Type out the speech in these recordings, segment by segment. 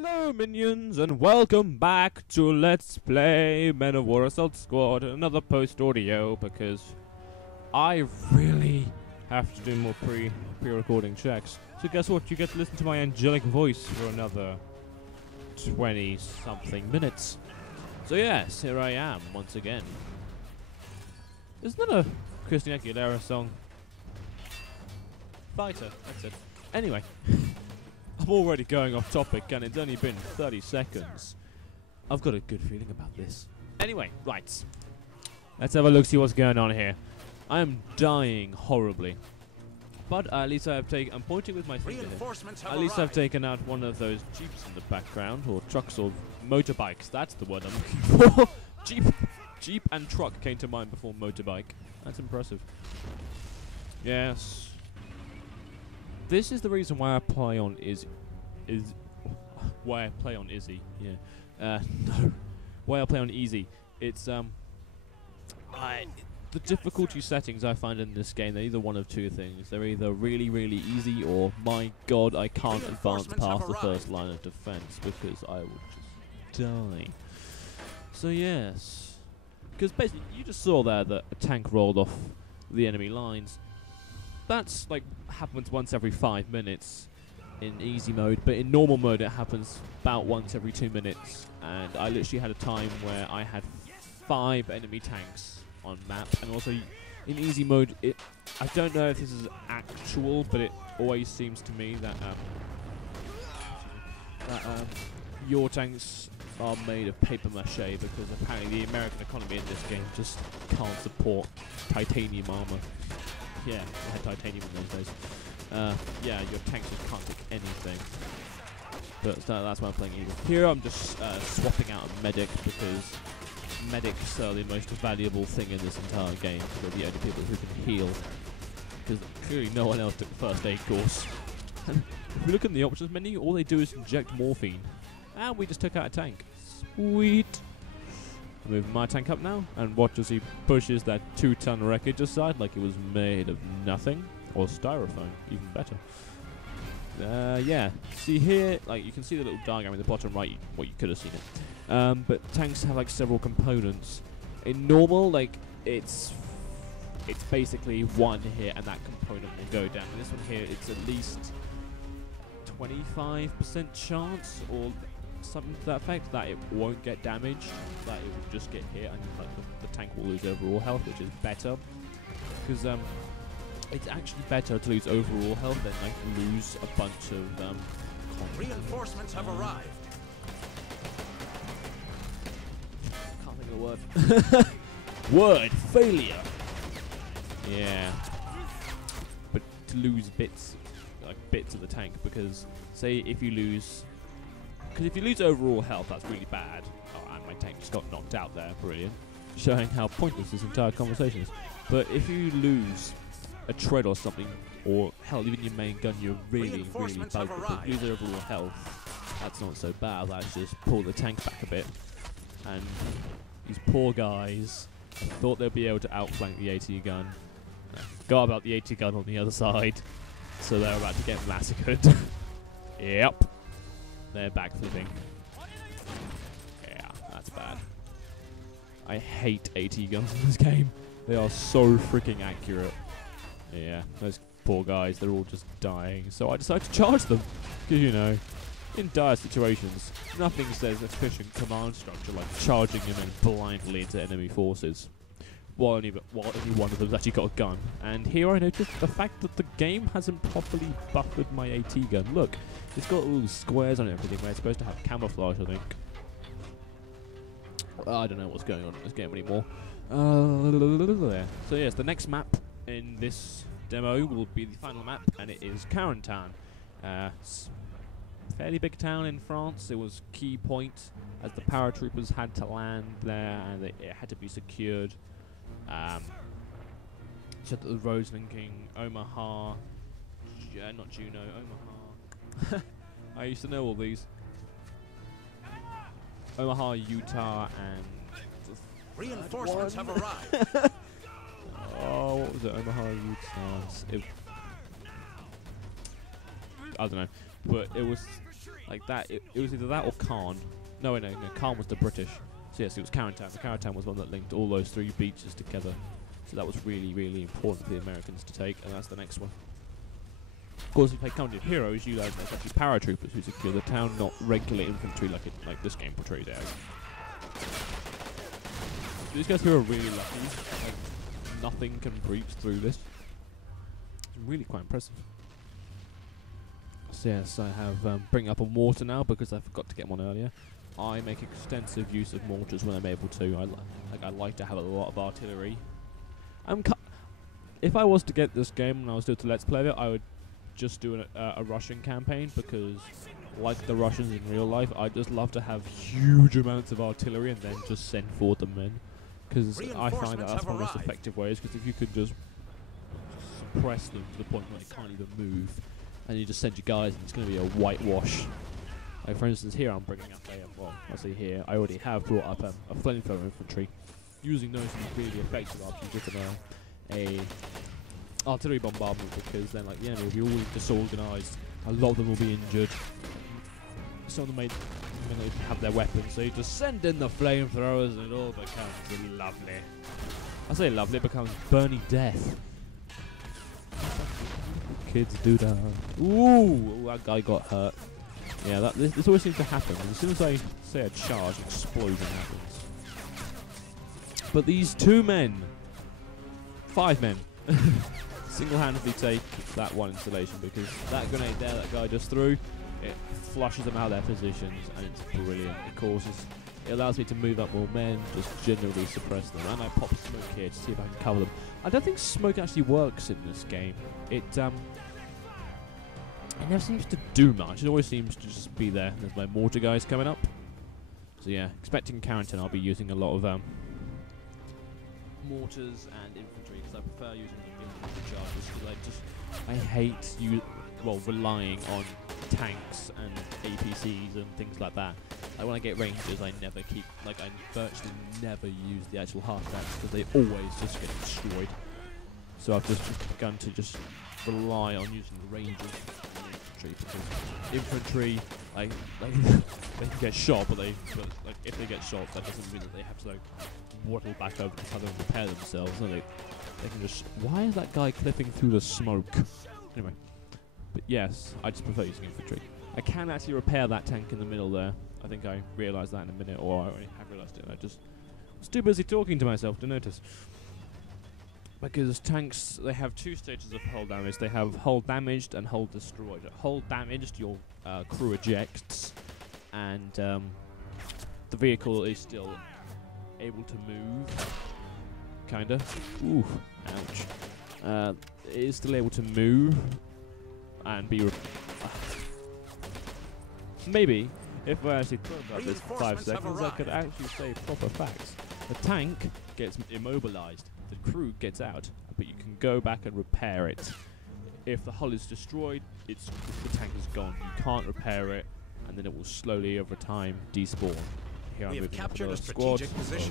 Hello minions and welcome back to Let's Play Men of War Assault Squad, another post audio because I really have to do more pre-recording checks. So guess what, you get to listen to my angelic voice for another 20 something minutes. So yes, here I am once again. Isn't that a Christina Aguilera song? Fighter, that's it. Anyway. I'm already going off topic and it's only been 30 seconds. I've got a good feeling about this. Anyway, right. Let's have a look, see what's going on here. I am dying horribly. But at least I have taken... I'm pointing with my finger here. At least I've taken out one of those jeeps in the background, or trucks or motorbikes. That's the word I'm looking for. Jeep and truck came to mind before motorbike. That's impressive. Yes. This is the reason why I play on why I play on Izzy. Yeah. No. Why I play on easy. It's the difficulty settings I find in this game, they're either one of two things. They're either really, really easy or my god, I can't advance past the first line of defense because I will just die. So yes. Because basically you just saw there that a tank rolled off the enemy lines. That's like happens once every 5 minutes in easy mode, but in normal mode it happens about once every 2 minutes. And I literally had a time where I had 5 enemy tanks on map, and also in easy mode, I don't know if this is actual, but it always seems to me that your tanks are made of paper mache because apparently the American economy in this game just can't support titanium armor. Yeah, I had titanium in those days. Yeah, your tanks just can't take anything. But that's why I'm playing evil. Here I'm just swapping out a medic because medics are the most valuable thing in this entire game. They're the only people who can heal. Because clearly no one else took the first aid course. And if we look in the options menu, all they do is inject morphine. And we just took out a tank. Sweet! I'm moving my tank up now, and watch as he pushes that 2-ton wreckage aside like it was made of nothing. Or styrofoam, even better. Yeah. See here, like you can see the little diagram in the bottom right, well you could have seen it. But tanks have like several components. In normal, like it's basically one hit and that component will go down. In this one here, it's at least 25% chance or something to that effect that it won't get damaged, that it will just get hit and like the tank will lose overall health, which is better. Because it's actually better to lose overall health than like lose a bunch of reinforcements have arrived. Can't think of the word. Word failure. Yeah. But to lose bits of the tank, because say if you lose overall health, that's really bad. Oh, and my tank just got knocked out there. Brilliant. Showing how pointless this entire conversation is. But if you lose a tread or something, or hell, even your main gun, you're really bugged. But if you lose overall health, that's not so bad. That's just pull the tank back a bit. And these poor guys thought they'd be able to outflank the AT gun. Forgot about the AT gun on the other side, so they're about to get massacred. Yep. They're backflipping. Yeah, that's bad. I hate AT guns in this game. They are so freaking accurate. Yeah, those poor guys, they're all just dying. So I decided to charge them. Because, you know, in dire situations, nothing says efficient command structure like charging him in blindly into enemy forces. While only one of them's actually got a gun. And here I noticed the fact that the game hasn't properly buffered my AT gun. Look, it's got all the squares on everything where it's supposed to have camouflage, I think. I don't know what's going on in this game anymore. So yes, the next map in this demo will be the final map, and it is Carentan. It's a fairly big town in France. It was key point as the paratroopers had to land there, and it had to be secured. So that the roads linking Omaha, not Juneau, Omaha. I used to know all these. Omaha, Utah, and reinforcements have arrived. Oh, what was it? Omaha, Utah. I don't know, but it was like that. It was either that or Caen. No, Caen was the British. So yes, it was Carentan. The Carentan was one that linked all those 3 beaches together. So that was really, really important for the Americans to take, and that's the next one. Of course, if you play Company of Heroes, you learn there's actually paratroopers who secure the town, not regular infantry like this game portrays it as. These guys here are really lucky. Like, nothing can breach through this. It's really quite impressive. So yes, I have bring up a mortar now because I forgot to get one earlier. I make extensive use of mortars when I'm able to. I like to have a lot of artillery. If I was to get this game and I was still to Let's Play it, I would just do a Russian campaign because, like the Russians in real life, I just love to have huge amounts of artillery and then just send forward the men. Because I find that that's one of the most effective ways. Because if you could just suppress them to the point where they can't even move, and you just send your guys, and it's going to be a whitewash. Like for instance, here I'm bringing up well, I say here, I already have brought up a flamethrower infantry. Using those is really effective after you've given a artillery bombardment, because then like the enemy will be all disorganised. A lot of them will be injured. Some of them may have their weapons, so you just send in the flamethrowers and it all becomes lovely. I say lovely, it becomes Bernie death. Kids do that. Ooh, that guy got hurt. Yeah, this always seems to happen. As soon as I say a charge, explosion happens. But these 2 men, 5 men, single-handedly take that one installation, because that grenade there that guy just threw, it flushes them out of their positions, and it's brilliant. It allows me to move up more men, just generally suppress them, and I pop smoke here to see if I can cover them. I don't think smoke actually works in this game. It never seems to do much. It always seems to just be there. There's my mortar guys coming up. So yeah, expecting Carentan, I'll be using a lot of mortars and infantry, because I prefer using the infantry charges, because I hate relying on tanks and APCs and things like that. Like when I get rangers, I virtually never use the actual half-tanks, because they always just get destroyed. So I've just begun to just rely on using the rangers and infantry, because infantry, they can get shot, but if they get shot, that doesn't mean that they have to waddle back over to each other and repair themselves. No, they can just. Why is that guy clipping through the smoke? Anyway, but yes, I just prefer using infantry. I can actually repair that tank in the middle there. I think I realised that in a minute, or I already have realised it. I just was too busy talking to myself to notice. Because tanks, they have 2 stages of hull damage. They have hull damaged and hull destroyed. Hull damaged, your crew ejects, and the vehicle is still able to move. Kinda. Ooh, ouch. It is still able to move and be. Maybe if I actually thought about this for 5 seconds, I could actually say proper facts. The tank gets immobilized. The crew gets out, but you can go back and repair it. If the hull is destroyed, the tank is gone. You can't repair it, and then it will slowly over time despawn. Here I'm moving up another squad of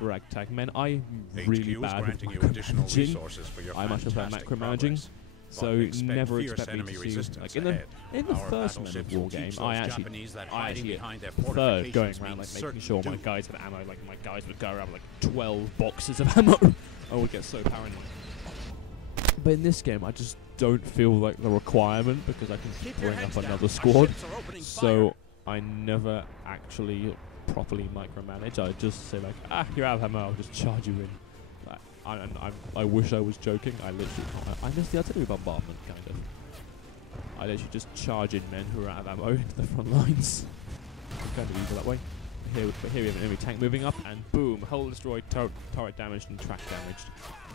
ragtag men. I'm really bad with micromanaging. I much prefer macromanaging, so never expect me to see. Like in the first Men of War game, I actually preferred going around making sure my guys had ammo. Like my guys would go around with 12 boxes of ammo. I would get so paranoid. But in this game, I just don't feel like the requirement, because I can bring up another squad. So I never actually properly micromanage. I just say you're out of ammo, I'll just charge you in. I wish I was joking. I miss the artillery bombardment, kind of. I literally just charge in men who are out of ammo into the front lines. It's kind of easy that way. But here we have an enemy tank moving up, and boom, hull destroyed, turret damaged, and track damaged.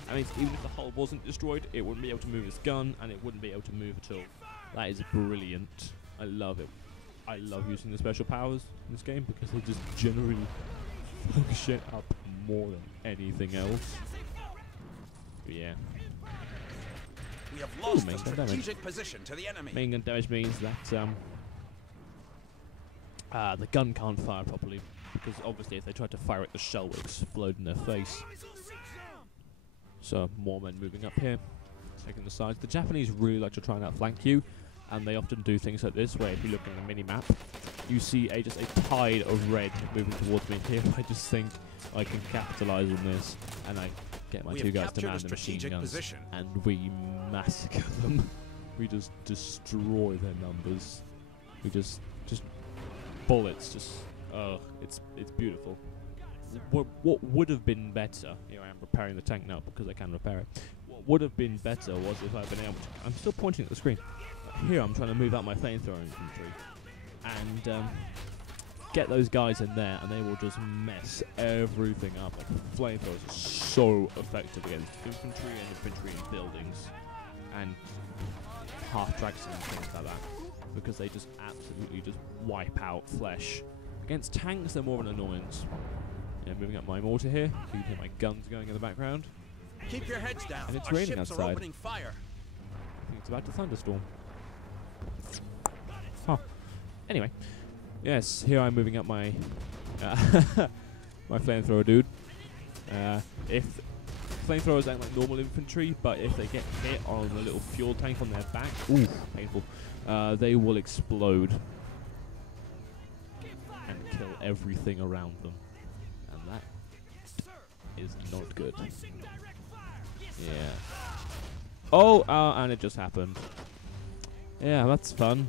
That means even if the hull wasn't destroyed, it wouldn't be able to move its gun, and it wouldn't be able to move at all. That is brilliant. I love it. I love using the special powers in this game, because they just generally fuck shit up more than anything else. But yeah. We have lost the strategic position to the enemy. Main gun damage means that the gun can't fire properly, because obviously if they try to fire it, the shell will explode in their face. So more men moving up here, taking the sides. The Japanese really like to try and outflank you. and they often do things like this, where if you look on a mini-map, you see just a tide of red moving towards me. Here, I just think I can capitalize on this, and I get my two guys to man the machine guns, and we massacre them. We just destroy their numbers. We just bullets, oh, it's beautiful. What would have been better, here I am repairing the tank now because I can repair it. What would have been better was if I'd been able to, I'm still pointing at the screen. Here I'm trying to move out my flamethrower infantry and get those guys in there, and they will just mess everything up. Like, flamethrowers are so effective against infantry in buildings and half tracks and things like that, because they just absolutely just wipe out flesh. Against tanks, they're more of an annoyance. Yeah, moving up my mortar here, so you can hear my guns going in the background. Keep your heads down. And it's Our raining ships outside. Are opening fire. I think it's about to thunderstorm. Huh. Anyway, yes, here I'm moving up my my flamethrower dude. If flamethrowers aren't like normal infantry, but if they get hit on a little fuel tank on their back, ooh, painful, they will explode and kill everything around them, and that is not good. Yeah. Oh, and it just happened. Yeah, that's fun.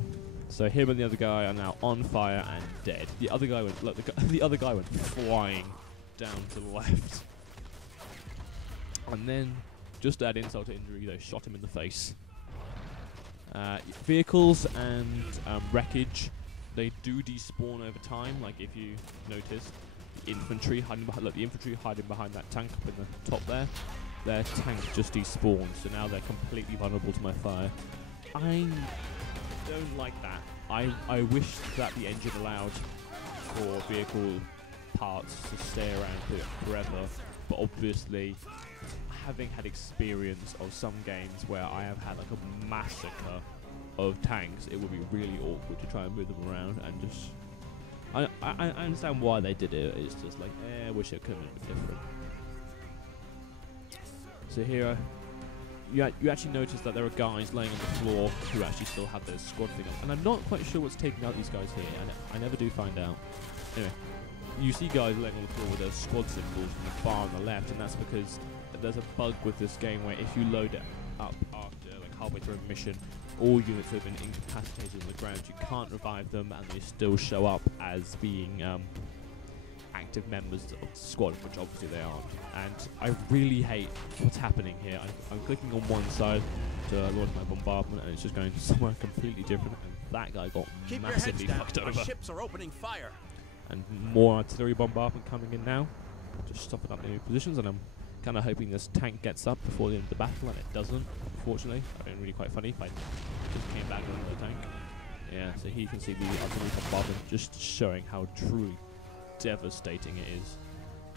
So him and the other guy are now on fire and dead. The other guy went. Look, the other guy went flying down to the left. And then, just to add insult to injury, they shot him in the face. Vehicles and wreckage, they do despawn over time. Like if you notice, the infantry hiding behind, look, the infantry hiding behind that tank up in the top there. Their tank just despawned, so now they're completely vulnerable to my fire. I don't like that. I wish that the engine allowed for vehicle parts to stay around forever, but obviously, having had experience of some games where I have had like a massacre of tanks, it would be really awkward to try and move them around and just... I understand why they did it, it's just like, I wish it could have been different. So here, you actually notice that there are guys laying on the floor who actually still have their squad thing on. And I'm not quite sure what's taking out these guys here, and I never do find out. Anyway, you see guys laying on the floor with their squad symbols from the bar on the left, and that's because there's a bug with this game where if you load it up after like halfway through a mission, all units have been incapacitated on the ground. You can't revive them, and they still show up as being active members of the squad, which obviously they aren't. And I really hate what's happening here. I'm clicking on one side to launch my bombardment, and it's just going somewhere completely different. And that guy got massively fucked over. Our ships are opening fire. And more artillery bombardment coming in now, just stopping up the new positions. And I'm kind of hoping this tank gets up before the end of the battle, and it doesn't. Unfortunately, I've been really quite funny if I just came back onto the tank. Yeah, so here you can see the artillery bombardment just showing how truly devastating it is.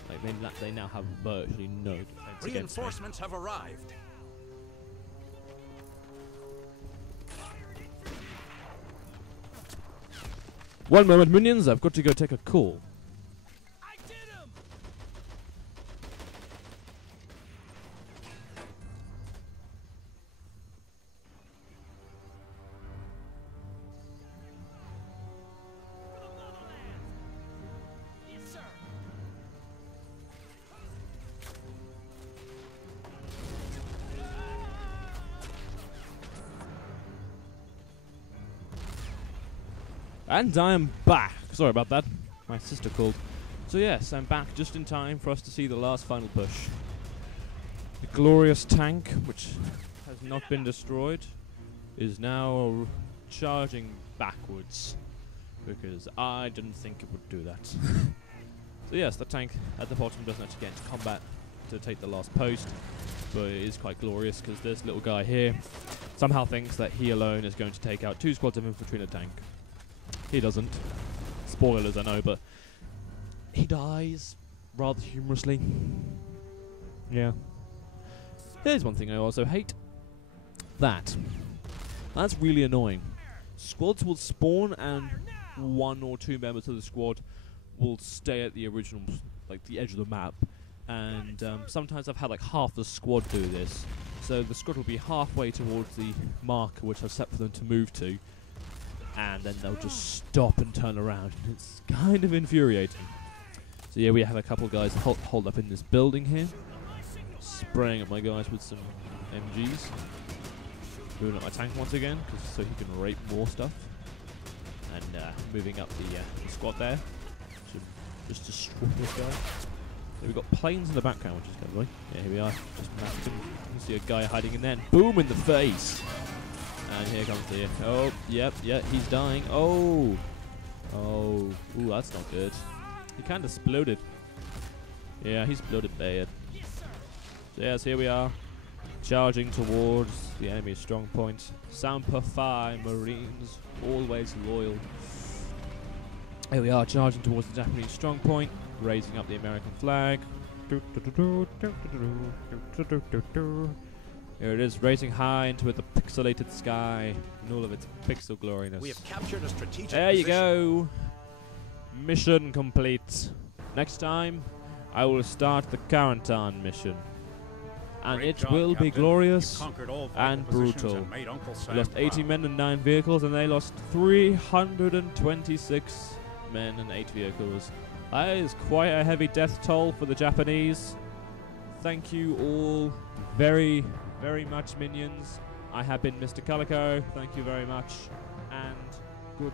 Like they now have virtually no defense against me. Reinforcements have arrived. One moment, minions. I've got to go take a call. I did him. Yes, sir. And I am back. Sorry about that. My sister called. So yes, I'm back just in time for us to see the last final push. The glorious tank, which has not been destroyed, is now charging backwards, because I didn't think it would do that. So yes, the tank at the bottom doesn't actually get into combat to take the last post, but it is quite glorious because this little guy here somehow thinks that he alone is going to take out 2 squads of infantry in a tank. He doesn't. Spoilers, I know, but he dies rather humorously. Yeah. Here's one thing I also hate. That's really annoying. Squads will spawn and 1 or 2 members of the squad will stay at the original, like the edge of the map. And sometimes I've had like half the squad do this. So the squad will be halfway towards the marker which I've set for them to move to, and then they'll just stop and turn around. It's kind of infuriating. So yeah, we have a couple guys hold up in this building here, spraying at my guys with some MGs. Moving up my tank once again, so he can rape more stuff. And moving up the squad there to just destroy this guy. So we've got planes in the background, which is kind of annoying. Yeah, here we are. Just mapped him. You can see a guy hiding in there. And boom in the face. And here comes the... Oh, yep, he's dying. Oh. Oh. Ooh, that's not good. He kind of exploded. Yeah, he's exploded bad. So yes, here we are. Charging towards the enemy's strong point. Semper Fi, Marines. Always loyal. Here we are, charging towards the Japanese strong point. Raising up the American flag. Here it is, raising high into the pixelated sky in all of its pixel gloriness. We have captured a strategic There you position. go. Mission complete. Next time, I will start the quarantine mission. And Great it job, will be Captain. glorious You conquered all vital and positions brutal. and made Uncle We Sam lost 80 proud. men and 9 vehicles, and they lost 326 men and 8 vehicles. That is quite a heavy death toll for the Japanese. Thank you all very, very much, minions. I have been Mr. Calico. Thank you very much, and good